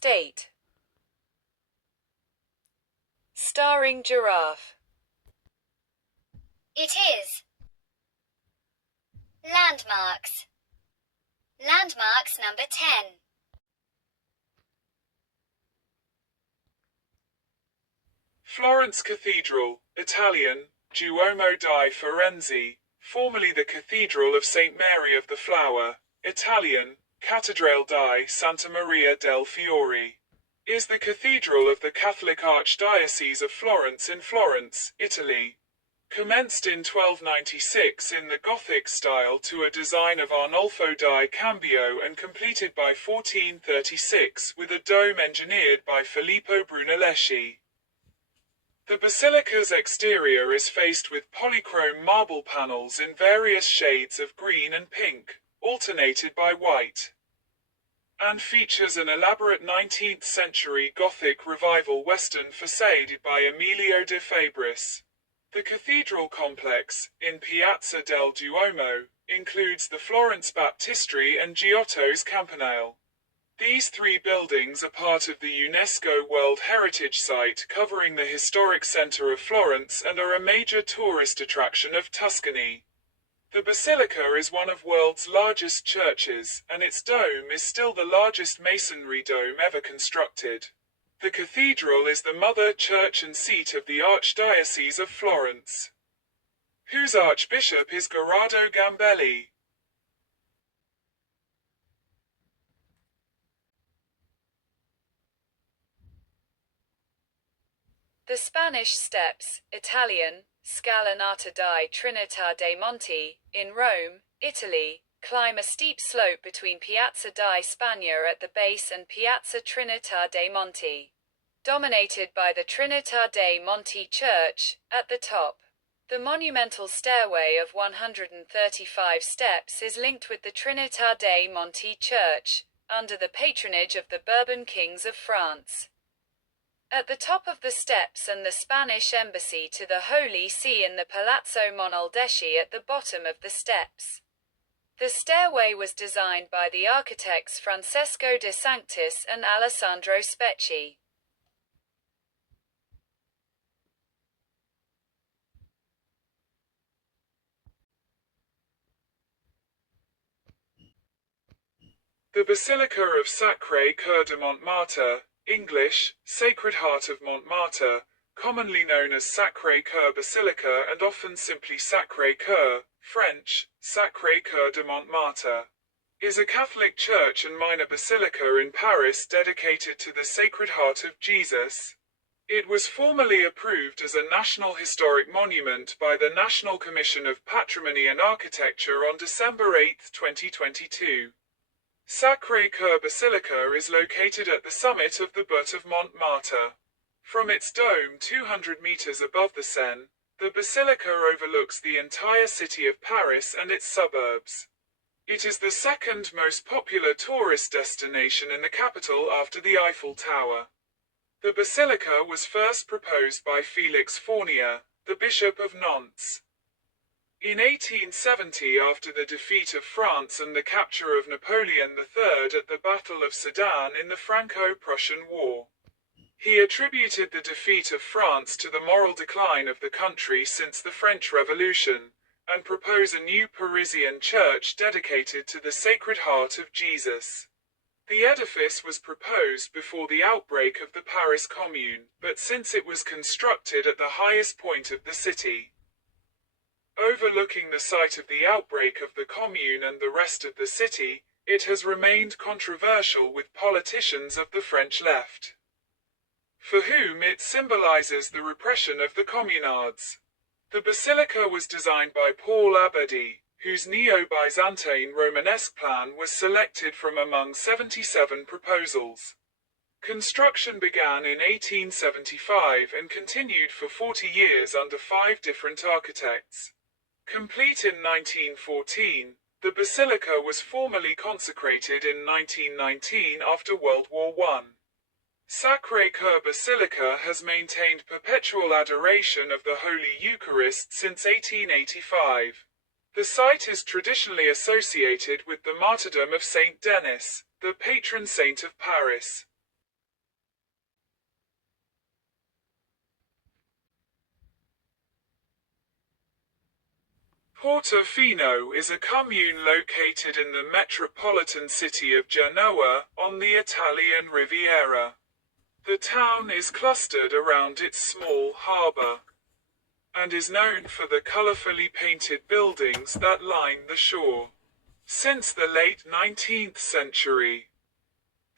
State. Starring giraffe. It is. Landmarks. Landmarks number 10. Florence Cathedral, Italian, Duomo di Firenze, formerly the Cathedral of St. Mary of the Flower, Italian, Cattedrale di Santa Maria del Fiore, is the cathedral of the Catholic Archdiocese of Florence in Florence, Italy. Commenced in 1296 in the Gothic style to a design of Arnolfo di Cambio and completed by 1436 with a dome engineered by Filippo Brunelleschi. The basilica's exterior is faced with polychrome marble panels in various shades of green and pink, alternated by white, and features an elaborate 19th-century Gothic Revival Western facade by Emilio de Fabris. The cathedral complex, in Piazza del Duomo, includes the Florence Baptistery and Giotto's Campanile. These three buildings are part of the UNESCO World Heritage Site covering the historic center of Florence and are a major tourist attraction of Tuscany. The basilica is one of the world's largest churches, and its dome is still the largest masonry dome ever constructed. The cathedral is the mother church and seat of the Archdiocese of Florence, whose archbishop is Gerardo Gambelli. The Spanish Steps, Italian, Scalinata di Trinità dei Monti, in Rome, Italy, climb a steep slope between Piazza di Spagna at the base and Piazza Trinità dei Monti, dominated by the Trinità dei Monti Church, at the top. The monumental stairway of 135 steps is linked with the Trinità dei Monti Church, under the patronage of the Bourbon kings of France. At the top of the steps and the Spanish embassy to the Holy See and the Palazzo Monaldeschi at the bottom of the steps. The stairway was designed by the architects Francesco de Sanctis and Alessandro Specchi. The Basilica of Sacré-Cœur de Montmartre, English, Sacred Heart of Montmartre, commonly known as Sacré-Cœur Basilica and often simply Sacré-Cœur, French, Sacré-Cœur de Montmartre, is a Catholic church and minor basilica in Paris dedicated to the Sacred Heart of Jesus. It was formally approved as a National Historic Monument by the National Commission of Patrimony and Architecture on December 8, 2022. Sacré-Cœur Basilica is located at the summit of the Butte of Montmartre. From its dome 200 meters above the Seine, the basilica overlooks the entire city of Paris and its suburbs. It is the second most popular tourist destination in the capital after the Eiffel Tower. The basilica was first proposed by Félix Fournier, the Bishop of Nantes, in 1870 after the defeat of France and the capture of Napoleon III at the Battle of Sedan in the Franco-Prussian War. He attributed the defeat of France to the moral decline of the country since the French Revolution, and proposed a new Parisian church dedicated to the Sacred Heart of Jesus. The edifice was proposed before the outbreak of the Paris Commune, but since it was constructed at the highest point of the city, overlooking the site of the outbreak of the Commune and the rest of the city, it has remained controversial with politicians of the French left, for whom it symbolizes the repression of the communards. The basilica was designed by Paul Abadie, whose Neo-Byzantine Romanesque plan was selected from among 77 proposals. Construction began in 1875 and continued for 40 years under 5 different architects. Complete in 1914, the basilica was formally consecrated in 1919 after World War I. Sacré-Cœur Basilica has maintained perpetual adoration of the Holy Eucharist since 1885. The site is traditionally associated with the martyrdom of Saint Denis, the patron saint of Paris. Portofino is a commune located in the metropolitan city of Genoa, on the Italian Riviera. The town is clustered around its small harbour, and is known for the colourfully painted buildings that line the shore. Since the late 19th century,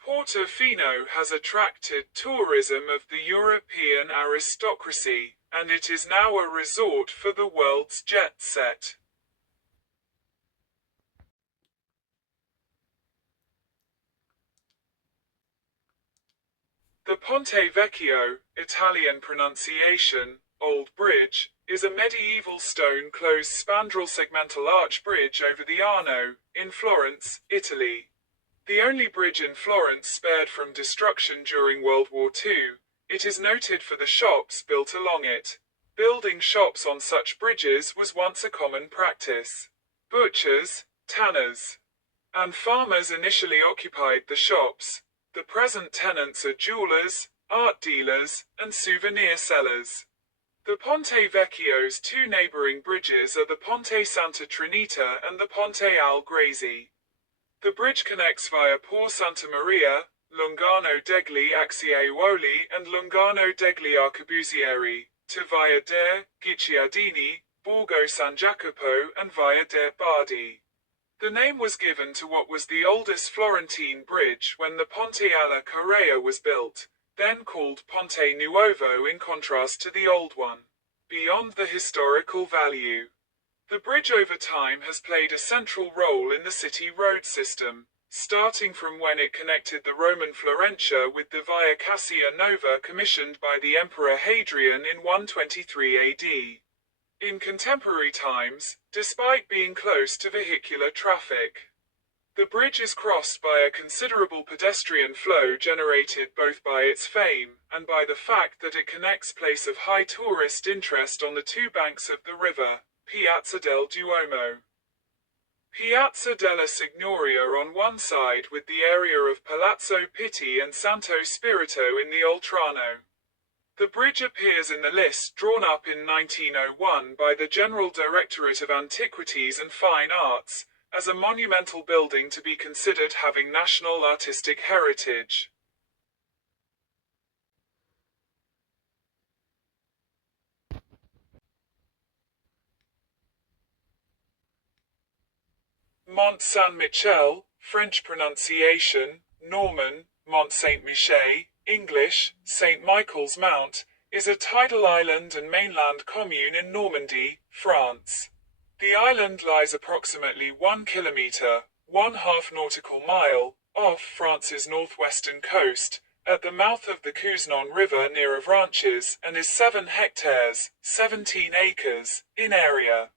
Portofino has attracted tourism of the European aristocracy, and it is now a resort for the world's jet set. The Ponte Vecchio, Italian pronunciation, Old Bridge, is a medieval stone-closed spandrel segmental arch bridge over the Arno, in Florence, Italy. The only bridge in Florence spared from destruction during World War II, it is noted for the shops built along it. Building shops on such bridges was once a common practice. Butchers, tanners, and farmers initially occupied the shops. The present tenants are jewelers, art dealers, and souvenir sellers. The Ponte Vecchio's two neighboring bridges are the Ponte Santa Trinita and the Ponte al Grazie. The bridge connects via Por Santa Maria, Lungano degli Acciaiuoli and Lungano degli Arcabusieri, to Via de' Guicciardini, Borgo San Jacopo and Via de' Bardi. The name was given to what was the oldest Florentine bridge when the Ponte alla Correa was built, then called Ponte Nuovo in contrast to the old one. Beyond the historical value, the bridge over time has played a central role in the city road system, starting from when it connected the Roman Florentia with the Via Cassia Nova commissioned by the Emperor Hadrian in 123 AD. In contemporary times, despite being close to vehicular traffic, the bridge is crossed by a considerable pedestrian flow generated both by its fame and by the fact that it connects place of high tourist interest on the two banks of the river, Piazza del Duomo. Piazza della Signoria on one side with the area of Palazzo Pitti and Santo Spirito in the Oltrarno. The bridge appears in the list drawn up in 1901 by the General Directorate of Antiquities and Fine Arts, as a monumental building to be considered having national artistic heritage. Mont Saint-Michel, French pronunciation, Norman, Mont Saint-Michel, English, St. Michael's Mount, is a tidal island and mainland commune in Normandy, France. The island lies approximately 1 kilometre, 1/2 nautical mile, off France's northwestern coast, at the mouth of the Couesnon River near Avranches, and is 7 hectares, 17 acres, in area.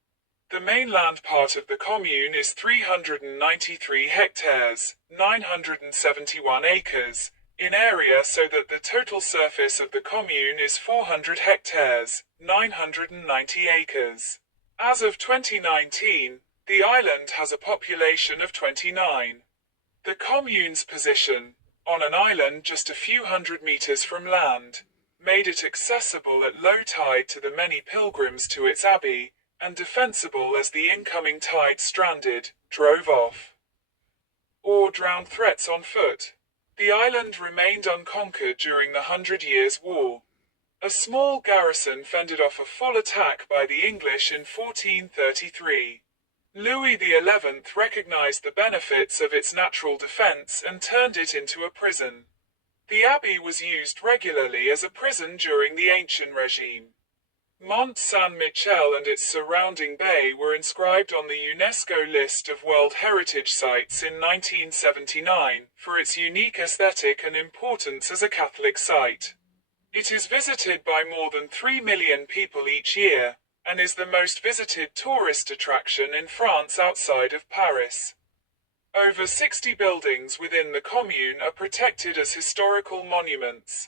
The mainland part of the commune is 393 hectares, 971 acres, in area, so that the total surface of the commune is 400 hectares, 990 acres. As of 2019, the island has a population of 29. The commune's position, on an island just a few hundred meters from land, made it accessible at low tide to the many pilgrims to its abbey, and defensible as the incoming tide stranded, drove off, or drowned threats on foot. The island remained unconquered during the 100 Years' War. A small garrison fended off a full attack by the English in 1433. Louis XI recognized the benefits of its natural defense and turned it into a prison. The abbey was used regularly as a prison during the ancient regime. Mont Saint-Michel and its surrounding bay were inscribed on the UNESCO list of World Heritage Sites in 1979 for its unique aesthetic and importance as a Catholic site. It is visited by more than 3 million people each year, and is the most visited tourist attraction in France outside of Paris. Over 60 buildings within the commune are protected as historical monuments.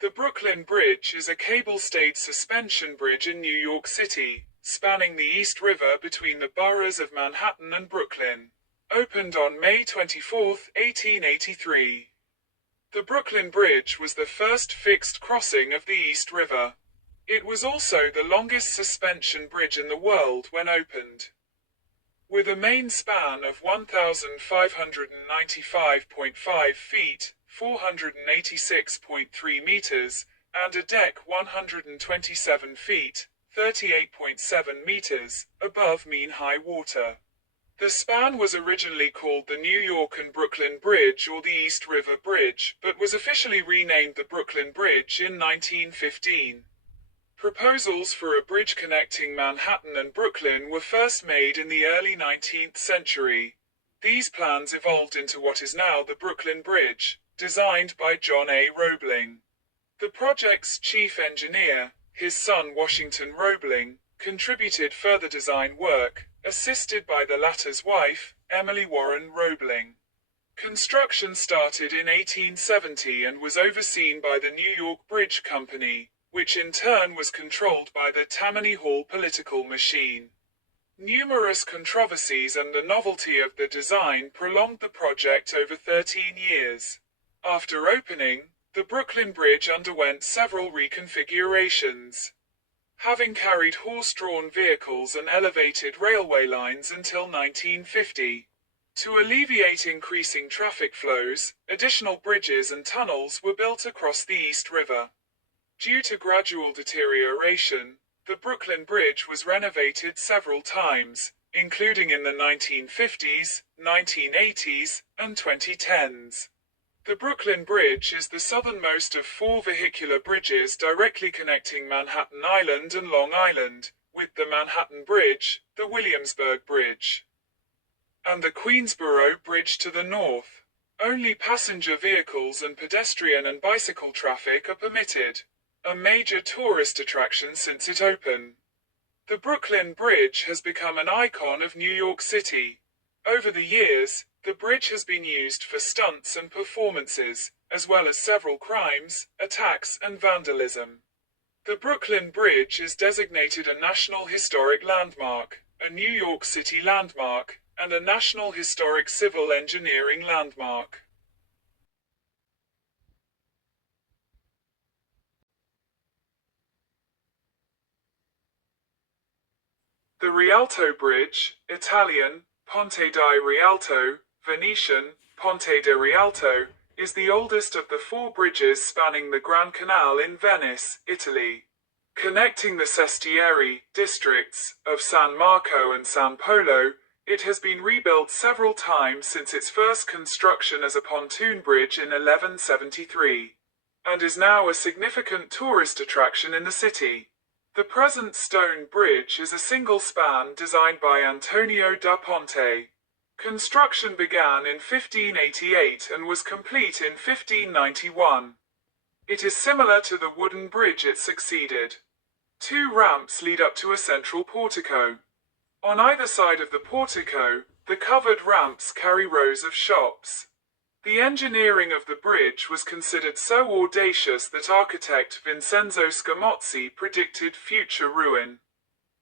The Brooklyn Bridge is a cable-stayed suspension bridge in New York City, spanning the East River between the boroughs of Manhattan and Brooklyn. Opened on May 24, 1883. The Brooklyn Bridge was the first fixed crossing of the East River. It was also the longest suspension bridge in the world when opened. With a main span of 1,595.5 feet, 486.3 meters, and a deck 127 feet, 38.7 meters, above mean high water. The span was originally called the New York and Brooklyn Bridge or the East River Bridge, but was officially renamed the Brooklyn Bridge in 1915. Proposals for a bridge connecting Manhattan and Brooklyn were first made in the early 19th century. These plans evolved into what is now the Brooklyn Bridge, designed by John A. Roebling. The project's chief engineer, his son Washington Roebling, contributed further design work, assisted by the latter's wife, Emily Warren Roebling. Construction started in 1870 and was overseen by the New York Bridge Company, which in turn was controlled by the Tammany Hall political machine. Numerous controversies and the novelty of the design prolonged the project over 13 years. After opening, the Brooklyn Bridge underwent several reconfigurations, having carried horse-drawn vehicles and elevated railway lines until 1950. To alleviate increasing traffic flows, additional bridges and tunnels were built across the East River. Due to gradual deterioration, the Brooklyn Bridge was renovated several times, including in the 1950s, 1980s, and 2010s. The Brooklyn Bridge is the southernmost of 4 vehicular bridges directly connecting Manhattan Island and Long Island, with the Manhattan Bridge, the Williamsburg Bridge, and the Queensboro Bridge to the north. Only passenger vehicles and pedestrian and bicycle traffic are permitted. A major tourist attraction since it opened. The Brooklyn Bridge has become an icon of New York City. Over the years, the bridge has been used for stunts and performances, as well as several crimes, attacks, and vandalism. The Brooklyn Bridge is designated a National Historic Landmark, a New York City landmark, and a National Historic Civil Engineering Landmark. The Rialto Bridge, Italian, Ponte di Rialto, Venetian, Ponte di Rialto, is the oldest of the 4 bridges spanning the Grand Canal in Venice, Italy. Connecting the Sestieri districts of San Marco and San Polo, it has been rebuilt several times since its first construction as a pontoon bridge in 1173, and is now a significant tourist attraction in the city. The present stone bridge is a single span designed by Antonio da Ponte. Construction began in 1588 and was complete in 1591. It is similar to the wooden bridge it succeeded. 2 ramps lead up to a central portico. On either side of the portico, the covered ramps carry rows of shops. The engineering of the bridge was considered so audacious that architect Vincenzo Scamozzi predicted future ruin.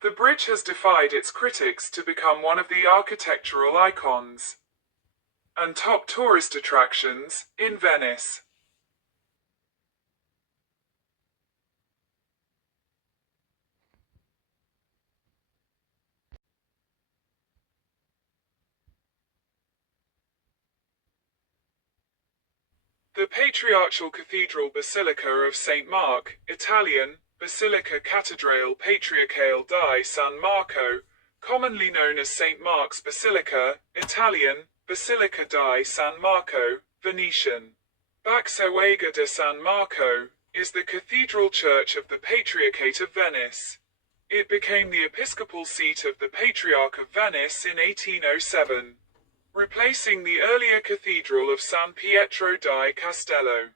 The bridge has defied its critics to become one of the architectural icons and top tourist attractions in Venice. The Patriarchal Cathedral Basilica of St. Mark, Italian, Basilica Cattedrale Patriarcale di San Marco, commonly known as St. Mark's Basilica, Italian, Basilica di San Marco, Venetian. Baxeuega de San Marco, is the cathedral church of the Patriarchate of Venice. It became the episcopal seat of the Patriarch of Venice in 1807. Replacing the earlier Cathedral of San Pietro di Castello.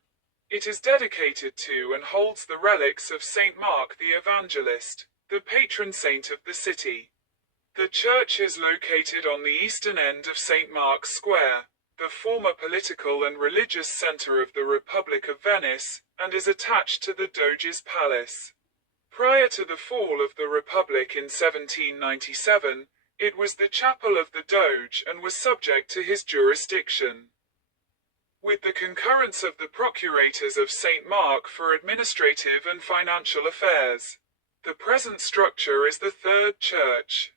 It is dedicated to and holds the relics of Saint Mark the Evangelist, the patron saint of the city. The church is located on the eastern end of St. Mark's Square, the former political and religious center of the Republic of Venice, and is attached to the Doge's Palace. Prior to the fall of the Republic in 1797, it was the chapel of the Doge and was subject to his jurisdiction. with the concurrence of the procurators of St. Mark for administrative and financial affairs. The present structure is the third church,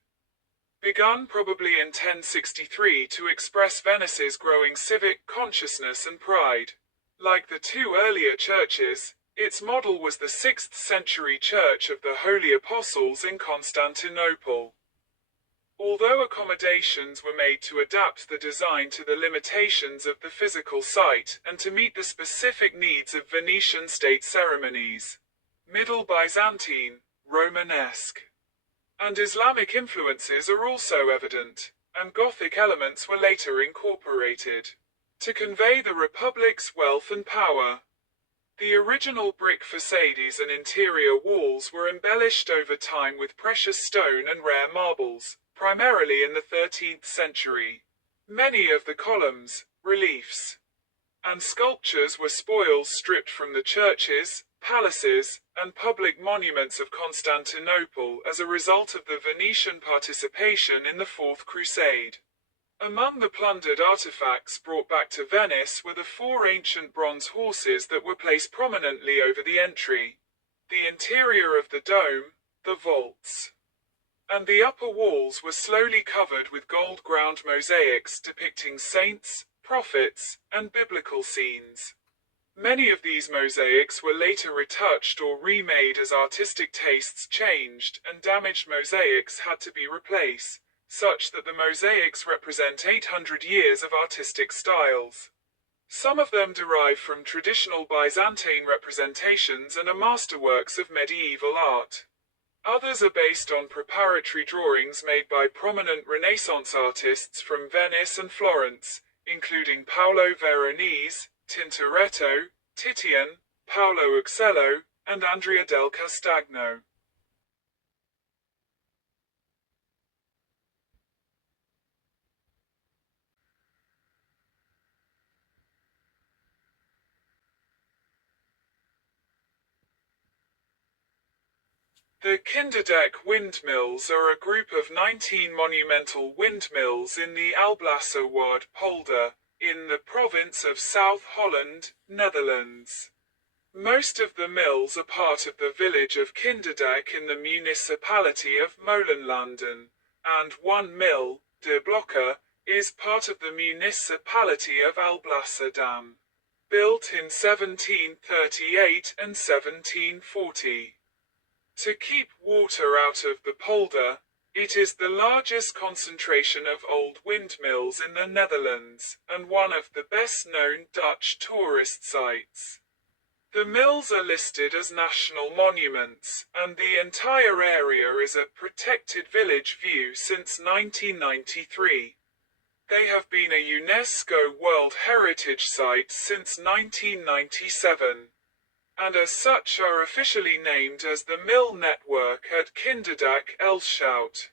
begun probably in 1063 to express Venice's growing civic consciousness and pride. Like the two earlier churches, its model was the 6th century Church of the Holy Apostles in Constantinople. Although accommodations were made to adapt the design to the limitations of the physical site and to meet the specific needs of Venetian state ceremonies, Middle Byzantine, Romanesque, and Islamic influences are also evident, and Gothic elements were later incorporated to convey the Republic's wealth and power. The original brick facades and interior walls were embellished over time with precious stone and rare marbles, primarily in the 13th century. Many of the columns, reliefs, and sculptures were spoils stripped from the churches, palaces, and public monuments of Constantinople as a result of the Venetian participation in the Fourth Crusade. Among the plundered artifacts brought back to Venice were the 4 ancient bronze horses that were placed prominently over the entry, the interior of the dome, the vaults, and the upper walls were slowly covered with gold-ground mosaics depicting saints, prophets, and biblical scenes. Many of these mosaics were later retouched or remade as artistic tastes changed, and damaged mosaics had to be replaced, such that the mosaics represent 800 years of artistic styles. Some of them derive from traditional Byzantine representations and are masterworks of medieval art. Others are based on preparatory drawings made by prominent Renaissance artists from Venice and Florence, including Paolo Veronese, Tintoretto, Titian, Paolo Uccello, and Andrea del Castagno. The Kinderdeck windmills are a group of 19 monumental windmills in the Alblasserwaard polder, in the province of South Holland, Netherlands. Most of the mills are part of the village of Kinderdeck in the municipality of Molenlanden, and one mill, De Blokker, is part of the municipality of Alblasserdam, built in 1738 and 1740. To keep water out of the polder, it is the largest concentration of old windmills in the Netherlands, and one of the best-known Dutch tourist sites. The mills are listed as national monuments, and the entire area is a protected village view since 1993. They have been a UNESCO World Heritage Site since 1997. And as such are officially named as the Mill Network at Kinderdeck Elshout.